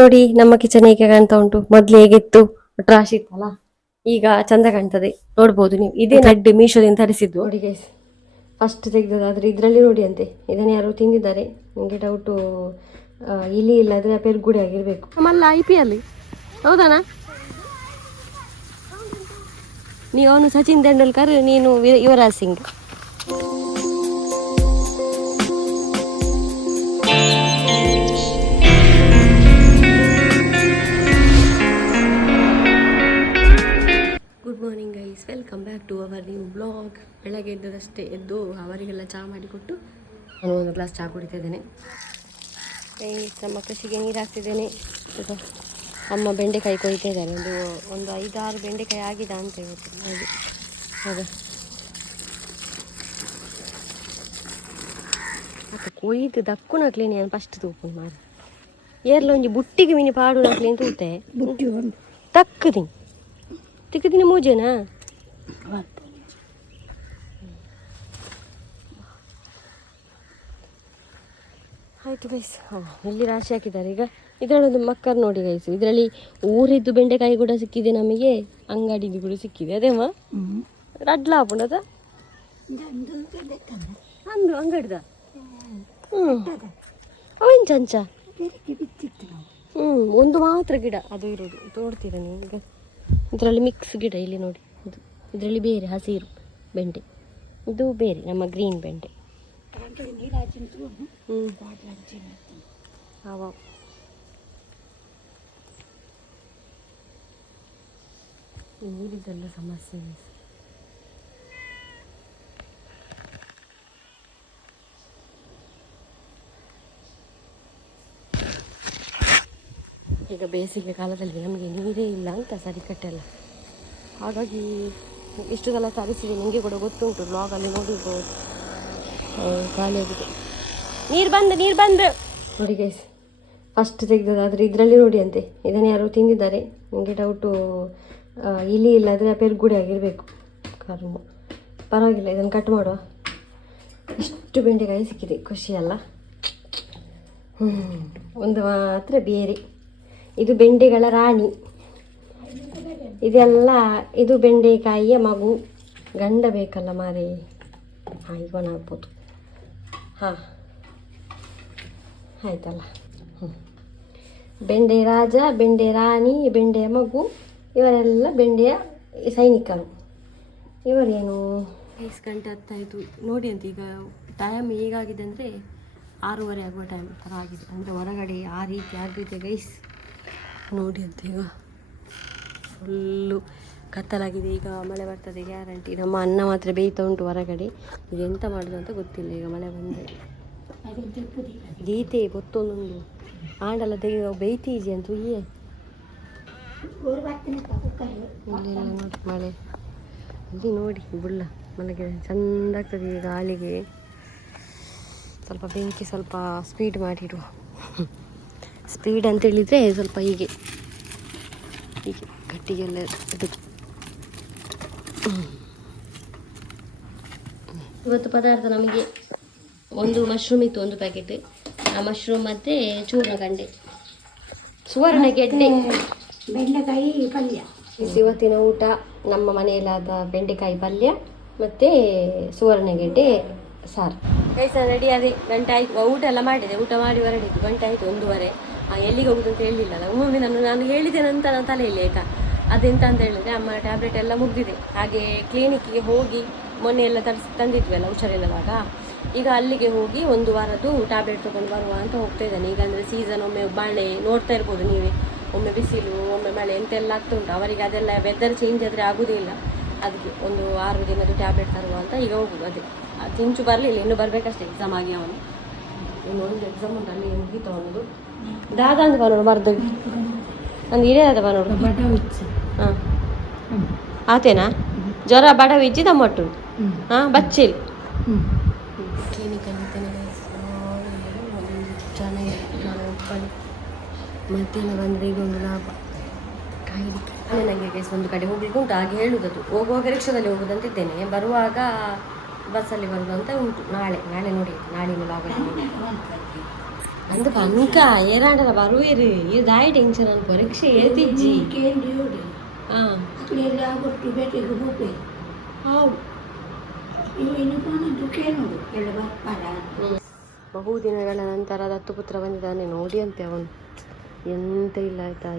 ನೋಡಿ ನಮ್ಮ ಕಿಚನ್ ಹೇಗೆ ಕಾಣ್ತಾ ಉಂಟು. ಮೊದ್ಲು ಹೇಗಿತ್ತು, ಟ್ರಾಶ್ ಇತ್ತಲ್ಲ, ಈಗ ಚಂದ ಕಾಣ್ತದೆ. ನೋಡ್ಬೋದು ನೀವು. ಇದೇ ನಡ್ ಮೀಶೋದಿಂದ ತರಿಸಿದ್ದು ನೋಡಿ ಗೈಸ್. ಫಸ್ಟ್ ತೆಗ್ದದಾದ್ರೆ ಇದ್ರಲ್ಲಿ ನೋಡಿ ಅಂತೆ. ಇದನ್ನು ಯಾರು ತಿಂದಿದ್ದಾರೆ, ನಿಮಗೆ ಡೌಟು. ಇಲಿ ಇಲ್ಲಾದ್ರೆ ಪೆರ್ಗುಡಿ ಆಗಿರ್ಬೇಕು. ನಮ್ಮಲ್ಲ IPL ಹೌದಾನ? ನೀವು ಅವನು ಸಚಿನ್ ತೆಂಡೂಲ್ಕರ್, ನೀನು Yuvraj Singh. Good morning guys, welcome back to our new blog. ಬೆಳಗ್ಗೆ ಎದ್ದದಷ್ಟೇ ಎದ್ದು ಅವರಿಗೆಲ್ಲ ಚಹಾ ಮಾಡಿಕೊಟ್ಟು ನಾನು ಒಂದು ಗ್ಲಾಸ್ ಚಹಾ ಕುಡಿತಿದ್ದೇನೆ. ನಮ್ಮ ಕೃಷಿಗೆ ನೀರು ಹಾಕ್ತಿದ್ದೇನೆ. ಇದು ಅಮ್ಮ ಬೆಂಡೆಕಾಯಿ ಕೊಯ್ತಾ ಇದ್ದಾರೆ. ಒಂದು 5-6 ಬೆಂಡೆಕಾಯಿ ಆಗಿದೆ ಅಂತ ಹೇಳ್ತೀನಿ. ಹಾಗೆ ಅದೇ ಮತ್ತೆ ಕೊಯ್ದು ದಕ್ಕು ನಕ್ಲೇನೆ ನಾನು ಫಸ್ಟ್ ತೂಪು ಮಾರು ಏರ್ಲೊಂಜಿ ಬುಟ್ಟಿಗೆ ಮಿನಿ ಪಾಡು ನಕ್ಲೇನು ತೂತೆ ತಕ್ಕದಿ ತಿಕ್ಕದಿನ ಮೂಜೆನಾ ಆಯಿತು ಗೈಸ್. ಇಲ್ಲಿ ರಾಶಿ ಹಾಕಿದ್ದಾರೆ. ಈಗ ಇದರಲ್ಲೊಂದು ಮಕ್ಕರ್ ನೋಡಿ ಗೈಸ್. ಇದರಲ್ಲಿ ಊರಿದ್ದು ಬೆಂಡೆಕಾಯಿ ಕೂಡ ಸಿಕ್ಕಿದೆ ನಮಗೆ, ಅಂಗಡಿದು ಕೂಡ ಸಿಕ್ಕಿದೆ. ಅದೇಮ್ಮ ರಡ್ಲ ಹಾಪುಂಡದ ಅಂದು ಅಂಗಡಿದ ಅವನ್ ಚಂಚ ಒಂದು ಮಾತ್ರ ಗಿಡ ಅದು ಇರೋದು ತೋಡ್ತೀರ ನೀವು. ಈಗ ಇದರಲ್ಲಿ ಮಿಕ್ಸ್ ಗಿಡ ಇಲ್ಲಿ ನೋಡಿ. ಇದು ಇದರಲ್ಲಿ ಬೇರೆ ಹಸಿರು ಬೆಂಡೆ, ಇದು ಬೇರೆ ನಮ್ಮ ಗ್ರೀನ್ ಬೆಂಡೆ. ನೀರಿದ್ದೆಲ್ಲ ಸಮಸ್ಯೆ. ಈಗ ಬೇಸಿಗೆ ಕಾಲದಲ್ಲಿ ನಮಗೆ ನೀರೇ ಇಲ್ಲ ಅಂತ ಸರಿ ಕಟ್ಟೆಲ್ಲ. ಹಾಗಾಗಿ ಎಷ್ಟು ಸಲ ತರಿಸಿದೆ ನಿಮಗೆ ಕೂಡ ಗೊತ್ತುಂಟು, ಬ್ಲಾಗಲ್ಲಿ ನೋಡಿರ್ಬೋದು. ಖಾಲಿ ಆಗಿದೆ. ನೀರು ಬಂದು ನೋಡಿ ಗೈಸ್. ಫಸ್ಟ್ ತೆಗ್ದದಾದ್ರೆ ಇದರಲ್ಲಿ ನೋಡಿ ಅಂತೆ. ಇದನ್ನು ಯಾರು ತಿಂದಿದ್ದಾರೆ, ನಿಮಗೆ ಡೌಟು. ಇಲಿ ಇಲ್ಲಾದರೆ ಪೆರ್ಗುಡಿ ಆಗಿರಬೇಕು. ಕರ್ಮ ಪರವಾಗಿಲ್ಲ, ಇದನ್ನು ಕಟ್ ಮಾಡುವ. ಇಷ್ಟು ಬೆಂಡೆಕಾಯಿ ಸಿಕ್ಕಿದೆ, ಖುಷಿಯಲ್ಲ? ಒಂದು ಮಾತ್ರ ಬೇರೆ. ಇದು ಬೆಂಡೆಗಳ ರಾಣಿ. ಇದೆಲ್ಲ ಇದು ಬೆಂಡೆಕಾಯಿಯ ಮಗು. ಗಂಡ ಬೇಕಲ್ಲ ಮಾರೇ. ಹಾಂ, ಈಗ ಆಗ್ಬೋದು. ಹಾಂ ಆಯ್ತಲ್ಲ. ಬೆಂಡೆ ರಾಜ, ಬೆಂಡೆ ರಾಣಿ, ಬೆಂಡೆಯ ಮಗು, ಇವರೆಲ್ಲ ಬೆಂಡೆಯ ಸೈನಿಕರು. ಇವರೇನು 5 ಗಂಟೆ ಹತ್ತಾಯಿತು ನೋಡಿ ಅಂತ. ಈಗ ಟೈಮ್ ಹೇಗಾಗಿದೆ ಅಂದರೆ 6:30 ಆಗುವ ಟೈಮ್ ಥರ ಆಗಿದೆ. ಅಂದರೆ ಹೊರಗಡೆ ಆ ರೀತಿ ಆಗಿದೆ ಗೈಸ್. ನೋಡಿ ಅಂತ. ಈಗ ಫುಲ್ಲು ಕತ್ತಲಾಗಿದೆ. ಈಗ ಮಳೆ ಬರ್ತದೆ ಗ್ಯಾರಂಟಿ. ನಮ್ಮ ಅನ್ನ ಮಾತ್ರ ಬೇಯ್ತಾ ಉಂಟು ಹೊರಗಡೆ. ಈಗ ಎಂತ ಮಾಡೋದು ಅಂತ ಗೊತ್ತಿಲ್ಲ. ಈಗ ಮಳೆ ಬಂದರೆ ದೀತೆ ಗೊತ್ತೊಂದೊಂದು ಆಂಡಲ್ಲ ತೆಗೆದು ಬೇಯ್ತೀಜಿ ಅಂತ ಇಲ್ಲೆಲ್ಲ ನೋಡಿ ಮಳೆ. ಇಲ್ಲಿ ನೋಡಿ ಬುಳ್ಳ ಮಳೆಗೆ ಚೆಂದ ಆಗ್ತದೆ. ಈಗ ಹಾಲಿಗೆ ಸ್ವಲ್ಪ ಬೆಂಕಿ ಸ್ವಲ್ಪ ಸ್ಪೀಡ್ ಮಾಡಿಡುವ. ಸ್ಪೀಡ್ ಅಂತ ಹೇಳಿದರೆ ಸ್ವಲ್ಪ ಹೀಗೆ ಗಟ್ಟಿಗೆಲ್ಲ ಇದು. ಇವತ್ತು ಪದಾರ್ಥ ನಮಗೆ ಒಂದು ಮಶ್ರೂಮ್ ಇತ್ತು, ಒಂದು ಪ್ಯಾಕೆಟ್. ಆ ಮಶ್ರೂಮ್ ಮತ್ತು ಚೂರ್ಣಗಡ್ಡೆ, ಸುವರ್ಣಗೆಡ್ಡೆ, ಬೆಂಡೆಕಾಯಿ ಪಲ್ಯ. ಇವತ್ತಿನ ಊಟ ನಮ್ಮ ಮನೆಯಲ್ಲಾದ ಬೆಂಡೆಕಾಯಿ ಪಲ್ಯ ಮತ್ತು ಸುವರ್ಣಗೆಡ್ಡೆ ಸಾರು. ಕೈಸ ರೆಡಿ ಆಗಿ ಗಂಟೆ ಆಯಿತು. ಊಟ ಎಲ್ಲ ಮಾಡಿದೆ. ಊಟ ಮಾಡಿ ಹೊರಡಿದ್ದು ಗಂಟೆ ಆಯಿತು 1:30. ಎಲ್ಲಿಗೆ ಹೋಗುದು ಅಂತ ಹೇಳಿಲ್ಲಲ್ಲ. ಒಮ್ಮೊಮ್ಮೆ ನಾನು ಹೇಳಿದ್ದೇನೆ ಅಂತ ನಾನು ತಲೆಯಲ್ಲಿ ಆಯಿತಾ. ಅದೆಂತ ಅಂತ ಹೇಳಿದ್ರೆ ಅಮ್ಮ ಟ್ಯಾಬ್ಲೆಟ್ ಎಲ್ಲ ಮುಗಿದಿದೆ. ಹಾಗೆ ಕ್ಲಿನಿಕ್ಕಿಗೆ ಹೋಗಿ ಮೊನ್ನೆ ಎಲ್ಲ ತಂದಿದ್ವಿ ಅಲ್ಲ ಹುಷಾರಿಲ್ಲದಾಗ. ಈಗ ಅಲ್ಲಿಗೆ ಹೋಗಿ 1 ವಾರದ್ದು ಟ್ಯಾಬ್ಲೆಟ್ ತೊಗೊಂಡು ಬರುವ ಅಂತ ಹೋಗ್ತಾ ಇದ್ದಾನೆ. ಈಗ ಅಂದರೆ ಸೀಸನ್, ಒಮ್ಮೆ ಮಳೆ ನೋಡ್ತಾ ಇರ್ಬೋದು ನೀವೇ, ಒಮ್ಮೆ ಬಿಸಿಲು, ಒಮ್ಮೆ ಮಳೆ, ಎಂತೆಲ್ಲ ಆಗ್ತಾ ಉಂಟು ಅವರಿಗೆ. ಅದೆಲ್ಲ ವೆದರ್ ಚೇಂಜ್ ಆದರೆ ಆಗೋದೇ ಇಲ್ಲ. ಅದಕ್ಕೆ ಒಂದು 6 ದಿನದ್ದು ಟ್ಯಾಬ್ಲೆಟ್ ತರುವ ಅಂತ ಈಗ ಹೋಗುದು. ಅದೇ ತಿಂಚು ಬರಲಿಲ್ಲ, ಇನ್ನೂ ಬರಬೇಕಷ್ಟೇ. ಎಕ್ಸಾಮ್ ಆಗಿ ಅವನು ಇನ್ನೊಂದು ಎಕ್ಸಾಮ್ ಉಂಟು, ಅಲ್ಲಿ ಮುಗೀತು ಅವನದು. ದಾದ ಅಂತ ಬರೋಡು ಬರ್ದು ನಂದು ಇಡೇ ದಾದ ಬರೋಡು. ಹಾಂ ಆತೇನಾ ಜ್ವರ ಬಡವಿಜ್ಜಿ ದಮ್ಮಟ್ಟು. ಹಾಂ ಬಚ್ಚಿಲ್ ಕ್ಲಿನಿಕಲ್ಲಿ ಇದ್ದೇನೆ. ಚೆನ್ನಾಗಿ ನಾನು ಒಪ್ಪಳಿ ಮಧ್ಯಾಹ್ನ ಬಂದರೆ ಈಗ ಒಂದು ಲಾಭ ಕಾಯಲಿಕ್ಕೆ. ನನಗೆ ಗೈಸ್ ಒಂದು ಕಡೆ ಹೋಗ್ಲಿಕ್ಕೆ ಉಂಟು. ಹಾಗೆ ಹೇಳುವುದು, ಹೋಗುವಾಗ ರಿಕ್ಷಾದಲ್ಲಿ ಹೋಗೋದಂತಿದ್ದೇನೆ, ಬರುವಾಗ ಬಸ್ಸಲ್ಲಿ ಬರೋದು ಅಂತ ಉಂಟು. ನಾಳೆ ನೋಡಿ, ನಾಳಿನ ಲಾಭ ಅಂದು ಪಂಕ ಏರಾಂಡಲ ಬರುವೇರು ಇದಾಯಿ ಟೆನ್ಷನ್ ಅನ್ ಪರೀಕ್ಷೆ ಏತಿಜ್ಜಿ ಹಾಂ ಬಹು ದಿನಗಳ ನಂತರ ದತ್ತುಪುತ್ರ ಬಂದಿದ್ದಾನೆ ನೋಡಿ ಅಂತೆ ಅವನು ಎಂತ ಇಲ್ಲ ಆಯ್ತಾ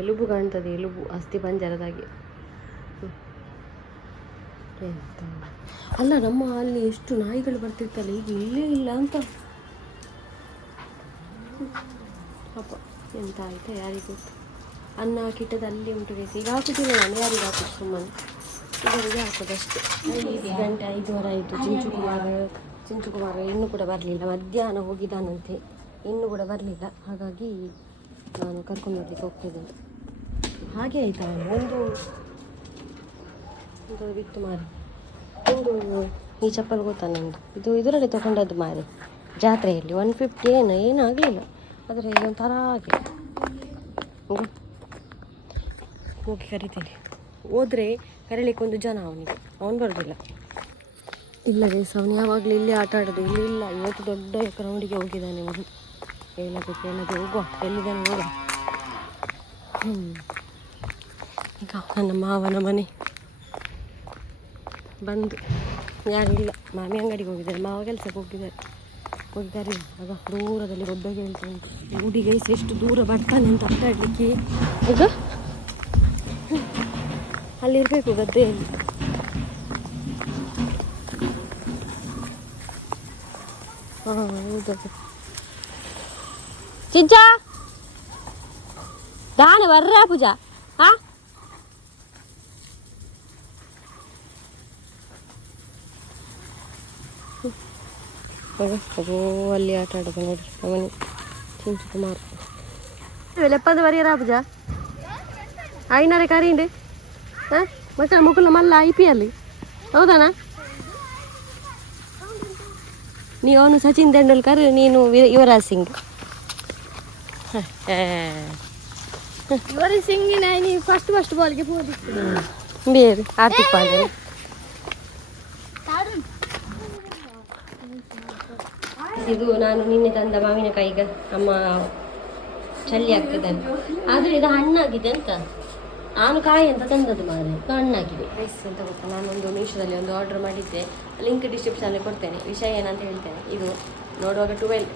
ಎಲುಬು ಕಾಣ್ತದೆ ಎಲುಬು ಅಸ್ಥಿ ಪಂಜರದಾಗೆ ಎಂತ ಅಲ್ಲ ನಮ್ಮ ಅಲ್ಲಿ ಎಷ್ಟು ನಾಯಿಗಳು ಬರ್ತಿರ್ತಲ್ಲ ಈಗ ಇಲ್ಲೇ ಇಲ್ಲ ಅಂತ ಅಪ್ಪ ಎಂತ ಆಯ್ತಾ ಯಾರಿಗೆ ಗೊತ್ತು ಅನ್ನ ಕಿಟ್ಟದ ಅಲ್ಲಿ ಉಂಟು ಬೇಸಿ ಈಗ ಹಾಕುತ್ತಿಲ್ಲ ನಾನು ಯಾರಿಗೆ ಹಾಕೋದು ಸುಮ್ಮನೆ ಇವರಿಗೆ ಹಾಕೋದಷ್ಟೇ 5 ಗಂಟೆ 5:15 ಆಯಿತು. ಚಿಂಚುಕುಮಾರ ಇನ್ನೂ ಕೂಡ ಬರಲಿಲ್ಲ, ಮಧ್ಯಾಹ್ನ ಹೋಗಿದ್ದಾನಂತೆ, ಇನ್ನೂ ಕೂಡ ಬರಲಿಲ್ಲ. ಹಾಗಾಗಿ ನಾನು ಕರ್ಕೊಂಡು ಹೋಗ್ಲಿಕ್ಕೆ ಹೋಗ್ತಿದ್ದೇನೆ. ಹಾಗೆ ಆಯಿತಾ ಒಂದು ಬಿತ್ತು ಮಾರಿ ಒಂದು ಈ ಚಪ್ಪಲ್ ಗೊತ್ತಾ ನಂದು, ಇದು ಇದರಲ್ಲಿ ತಗೊಂಡದ್ದು ಮಾರಿ ಜಾತ್ರೆಯಲ್ಲಿ 150 ಏನಾಗಲಿಲ್ಲ, ಆದರೆ ಇದೊಂಥರ ಹಾಗೆ ಹೋಗಿ ಕರಿತೀನಿ. ಹೋದರೆ ಕರೀಲಿಕ್ಕೆ ಒಂದು ಜನ ಅವನು ಬರೋದಿಲ್ಲ. ಇಲ್ಲ ಗೈಸ್, ಅವನು ಯಾವಾಗಲೂ ಇಲ್ಲಿ ಆಟ ಆಡೋದು, ಇಲ್ಲಿ ಇಲ್ಲ. ಇವತ್ತು ದೊಡ್ಡ ಗ್ರೌಂಡಿಗೆ ಹೋಗಿದ್ದಾನೆ ಅವನು. ಕೇಳದೆ ಹೋಗುವ, ಎಲ್ಲಿದ್ದಾನೆ ನೋಡುವ. ಈಗ ನನ್ನ ಮಾವನ ಮನೆ ಬಂದು ಯಾರಿಲ್ಲ, ಮಾಮಿ ಅಂಗಡಿಗೆ ಹೋಗಿದ್ದಾರೆ, ಮಾವ ಕೆಲಸಕ್ಕೆ ಹೋಗಿದ್ದಾರೆ. ಆಗ ದೂರದಲ್ಲಿ ದೊಡ್ಡ ಹೇಳ್ತಾ ಉಂಟು. ನೋಡಿ ಗೈಸ್ ಎಷ್ಟು ದೂರ ಬರ್ತಾನೆ ಅಂತ ಆಟ ಆಡಲಿಕ್ಕೆ. ಈಗ ಅಲ್ಲಿರಬೇಕು ಗದ್ದೆಯಲ್ಲಿ. ಹಾಂ ಹೌದು. ಚಿಂಚ ದಾನ ಬರ್ರ ಪೂಜಾ. ಹಾಂ ಅಲ್ಲಿ ಆಟ ಆಡೋದು ನೋಡಿ ಅವನು ಚಿಂಚುಕುಮಾರ್. ಲೆಪ್ಪದ ಬರೀರಾ ಪೂಜಾ ಐನರೆ ಕರೀಂಡು ಹಾಂ ಮಕ್ಕಳ ಮುಕ್ಕುಲ ಮಲ್ಲ IPL ಹೌದಾನ? ನೀವನು ಸಚಿನ್ ತೆಂಡೂಲ್ಕರ್, ನೀನು ಯುವರಾಜ್ ಸಿಂಗ್. ಯುವರಾಜ್ ಸಿಂಗ್ ಫಸ್ಟ್ ಬಾಲ್ಗೆ ಬೇರೆ ಹಾರ್ದಿಕ್ ಪಾಂಡ್ಯ. ಇದು ನಾನು ನಿನ್ನೆ ತಂದ ಮಾವಿನಕಾಯಿಗ ಅಮ್ಮ ಚಳಿ ಆಗ್ತಿದ್ದಾನೆ, ಆದರೆ ಇದು ಹಣ್ಣಾಗಿದೆ ಅಂತ. ನಾನು ಕಾಯಿ ಅಂತ ತಂದದ್ದು ಮಾರೆ, ಹಣ್ಣಾಗಿದೆ. ರೈಸ್ ಅಂತ ಗೊತ್ತಾ, ನಾನೊಂದು ಮೀಶೋದಲ್ಲಿ ಒಂದು ಆರ್ಡರ್ ಮಾಡಿದ್ದೆ, ಲಿಂಕ್ ಡಿಸ್ಕ್ರಿಪ್ಷನಲ್ಲಿ ಕೊಡ್ತೇನೆ. ವಿಷಯ ಏನಂತ ಹೇಳ್ತೇನೆ. ಇದು ನೋಡುವಾಗ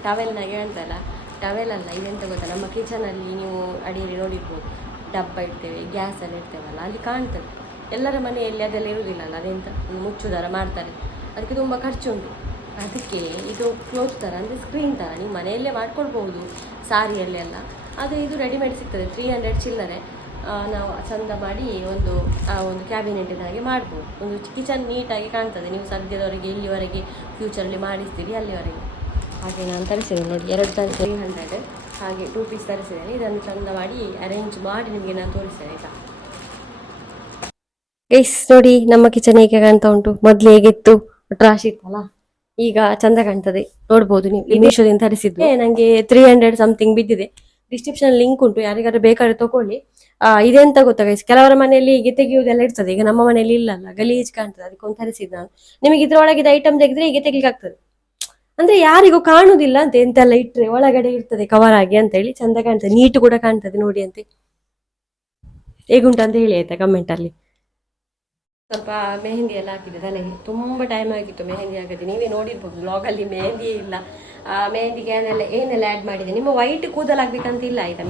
ಟವೆಲ್ನಾಗೆ ಹೇಳ್ತಲ್ಲ, ಟವೆಲ್ ಅಲ್ಲ, ಇದೆಂತ ಗೊತ್ತಾ, ನಮ್ಮ ಕಿಚನಲ್ಲಿ ನೀವು ಅಡಿಯಲ್ಲಿ ನೋಡಿರ್ಬೋದು, ಡಬ್ಬ ಇಡ್ತೇವೆ, ಗ್ಯಾಸಲ್ಲಿ ಇಡ್ತೇವಲ್ಲ, ಅಲ್ಲಿ ಕಾಣ್ತದೆ. ಎಲ್ಲರ ಮನೆಯಲ್ಲಿ ಅದೆಲ್ಲ ಇರುವುದಿಲ್ಲಲ್ಲ, ಅದೆಂತ ಮುಚ್ಚುದಾರ ಮಾಡ್ತಾರೆ, ಅದಕ್ಕೆ ತುಂಬ ಖರ್ಚುಂಟು. ಅದಕ್ಕೆ ಇದು ಕ್ಲೋತ್ ಥರ, ಅಂದರೆ ಸ್ಕ್ರೀನ್ ಥರ, ನೀವು ಮನೆಯಲ್ಲೇ ಮಾಡ್ಕೊಳ್ಬೋದು ಸಾರಿಯಲ್ಲೆಲ್ಲ. ಆದರೆ ಇದು ರೆಡಿಮೇಡ್ ಸಿಗ್ತದೆ, 300 ಚಿಲ್ಲರೆ. ನಾವು ಚಂದ ಮಾಡಿ ಒಂದು ಕ್ಯಾಬಿನೆಟಿನ ಹಾಗೆ ಮಾಡ್ಬೋದು. ಒಂದು ಕಿಚನ್ ನೀಟಾಗಿ ಕಾಣ್ತದೆ. ನೀವು ಸದ್ಯದವರೆಗೆ ಇಲ್ಲಿವರೆಗೆ ಫ್ಯೂಚರಲ್ಲಿ ಮಾಡಿಸ್ತೀರಿ ಅಲ್ಲಿವರೆಗೆ. ಹಾಗೆ ನಾನು ತರಿಸಿದ್ದೇನೆ ನೋಡಿ, 2 ತರಿಸಿ 300, ಹಾಗೆ 2 ಪೀಸ್ ತರಿಸಿದ್ದೇನೆ. ಇದನ್ನು ಚಂದ ಮಾಡಿ ಅರೇಂಜ್ ಮಾಡಿ ನಿಮಗೆ ನಾನು ತೋರಿಸ್ತೇನೆ ಆಯಿತಾ. ಗೈಸ್ ನೋಡಿ ನಮ್ಮ ಕಿಚನ್ ಹೇಗೆ ಕಾಣ್ತಾ ಉಂಟು. ಮೊದಲು ಹೇಗಿತ್ತು, ಟ್ರಾಶ್ ಇತ್ತಲ್ಲ, ಈಗ ಚಂದ ಕಾಣ್ತದೆ. ನೋಡ್ಬೋದು ನೀವು, ಮೀಶೋದಿಂದ ತರಿಸಿದ್ದು. ನನಗೆ 300 ಸಮಥಿಂಗ್ ಬಿದ್ದಿದೆ. ಡಿಸ್ಕ್ರಿಪ್ಷನ್ ಲಿಂಕ್ ಉಂಟು, ಯಾರಿಗಾದ್ರೂ ಬೇಕಾದ್ರೆ ತಗೊಳ್ಳಿ. ಇದೆಂತ ಗೊತ್ತಾ ಗೈಸ್, ಕೆಲವರ ಮನೆಯಲ್ಲಿ ಹೀಗೆ ತೆಗೆಯುವುದೆಲ್ಲ ಇರ್ತದೆ. ಈಗ ನಮ್ಮ ಮನೆಯಲ್ಲಿ ಇಲ್ಲಲ್ಲ, ಗಲೀಜ್ ಕಾಣ್ತದೆ, ಅದಕ್ಕೆ ಒಂದು ತರಿಸಿದ್ದು ನಾನು. ನಿಮಗೆ ಇದ್ರೊಳಗಿದ ಐಟಮ್ ತೆಗೆದ್ರೆ ಹೀಗೆ ತೆಗಿಲಿಕ್ಕೆ ಆಗ್ತದೆ, ಅಂದ್ರೆ ಯಾರಿಗೂ ಕಾಣುದಿಲ್ಲ ಅಂತ. ಎಂತೆಲ್ಲ ಇಟ್ರೆ ಒಳಗಡೆ ಇರ್ತದೆ ಕವರ್ ಆಗಿ ಅಂತ ಹೇಳಿ, ಚಂದ ಕಾಣ್ತದೆ, ನೀಟ್ ಕೂಡ ಕಾಣ್ತದೆ ನೋಡಿ ಅಂತೆ. ಹೇಗುಂಟು ಅಂತ ಹೇಳಿ ಆಯ್ತಾ ಕಮೆಂಟ್ ಅಲ್ಲಿ. ಸ್ವಲ್ಪ ಮೆಹಂದಿ ಎಲ್ಲ ಹಾಕಿದೆ ತಲೆಗೆ, ತುಂಬ ಟೈಮ್ ಆಗಿತ್ತು ಮೆಹಂದಿ ಹಾಕಿದೆ. ನೀವೇ ನೋಡಿರ್ಬೋದು ಬ್ಲಾಗಲ್ಲಿ, ಮೆಹಂದಿಯೇ ಇಲ್ಲ. ಮೆಹಂದಿಗೆ ಏನೆಲ್ಲ ಆ್ಯಡ್ ಮಾಡಿದೆ. ನಿಮ್ಮ ವೈಟ್ ಕೂದಲಾಗಬೇಕಂತ ಇಲ್ಲ ಆಯಿತಾ.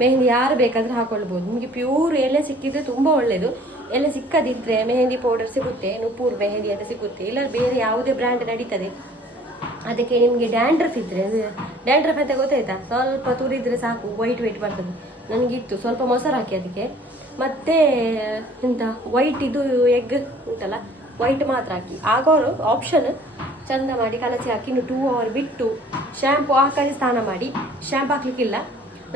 ಮೆಹಂದಿ ಯಾರು ಬೇಕಾದರೂ ಹಾಕೊಳ್ಬೋದು. ನಿಮಗೆ ಪ್ಯೂರ್ ಎಲೆ ಸಿಕ್ಕಿದ್ರೆ ತುಂಬ ಒಳ್ಳೆಯದು. ಎಲೆ ಸಿಕ್ಕದಿದ್ದರೆ ಮೆಹಂದಿ ಪೌಡರ್ ಸಿಗುತ್ತೆ, ನುಪೂರ್ ಮೆಹಂದಿ ಅಂತ ಸಿಗುತ್ತೆ, ಇಲ್ಲ ಬೇರೆ ಯಾವುದೇ ಬ್ರ್ಯಾಂಡ್ ನಡೀತದೆ. ಅದಕ್ಕೆ ನಿಮಗೆ ಡ್ಯಾಂಡ್ರಫ್ ಇದ್ದರೆ, ಡ್ಯಾಂಡ್ರಫ್ ಅಂತ ಗೊತ್ತಾಯ್ತಾ, ಸ್ವಲ್ಪ ತುರಿದ್ರೆ ಸಾಕು, ವೈಟ್ ಬರ್ತದೆ. ನನಗಿತ್ತು ಸ್ವಲ್ಪ ಮೊಸರು ಹಾಕಿ ಅದಕ್ಕೆ, ಮತ್ತು ಎಂತ ವೈಟ್ ಇದು ಎಗ್ ಉಂಟಲ್ಲ, ವೈಟ್ ಮಾತ್ರ ಹಾಕಿ. ಆಗ ಅವರು ಆಪ್ಷನ್ ಚಂದ ಮಾಡಿ ಕಲಸಿ ಹಾಕಿ 2 hour ಬಿಟ್ಟು ಶ್ಯಾಂಪು ಹಾಕಿ ಸ್ನಾನ ಮಾಡಿ. ಶ್ಯಾಂಪು ಹಾಕ್ಲಿಕ್ಕಿಲ್ಲ,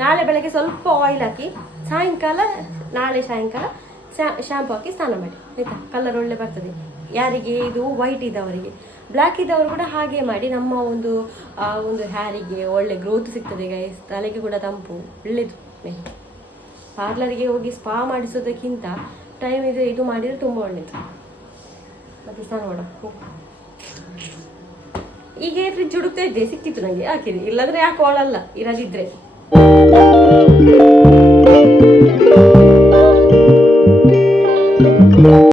ನಾಳೆ ಬೆಳಗ್ಗೆ ಸ್ವಲ್ಪ ಆಯಿಲ್ ಹಾಕಿ, ನಾಳೆ ಸಾಯಂಕಾಲ ಶ್ಯಾಂಪು ಹಾಕಿ ಸ್ನಾನ ಮಾಡಿ ಆಯಿತಾ. ಕಲರ್ ಒಳ್ಳೆ ಬರ್ತದೆ. ಯಾರಿಗೆ ಇದು ವೈಟ್ ಇದ್ದವರಿಗೆ, ಬ್ಲ್ಯಾಕ್ ಇದ್ದವರು ಕೂಡ ಹಾಗೆ ಮಾಡಿ. ನಮ್ಮ ಒಂದು ಹ್ಯಾರಿಗೆ ಒಳ್ಳೆ ಗ್ರೋತ್ ಸಿಗ್ತದೆ ಗೈಸ್, ತಲೆಗೆ ಕೂಡ ತಂಪು, ಒಳ್ಳೆಯದು. ಪಾರ್ಲರ್ಗೆ ಹೋಗಿ ಸ್ಪಾ ಮಾಡಿಸೋದಕ್ಕಿಂತ ಟೈಮ್ ಇದು ಮಾಡಿದರೆ ತುಂಬ ಒಳ್ಳೆಯದು. ಮತ್ತು ಸ್ನಾನ ಮಾಡ ಈಗ ಫ್ರಿಜ್ ಹುಡುಕ್ತಾ ಇದ್ದೆ, ಸಿಕ್ಕಿತ್ತು ನಂಗೆ, ಹಾಕಿದೆ. ಇಲ್ಲಾಂದ್ರೆ ಯಾಕೆ ಅವಳಲ್ಲ ಇರದಿದ್ರೆ.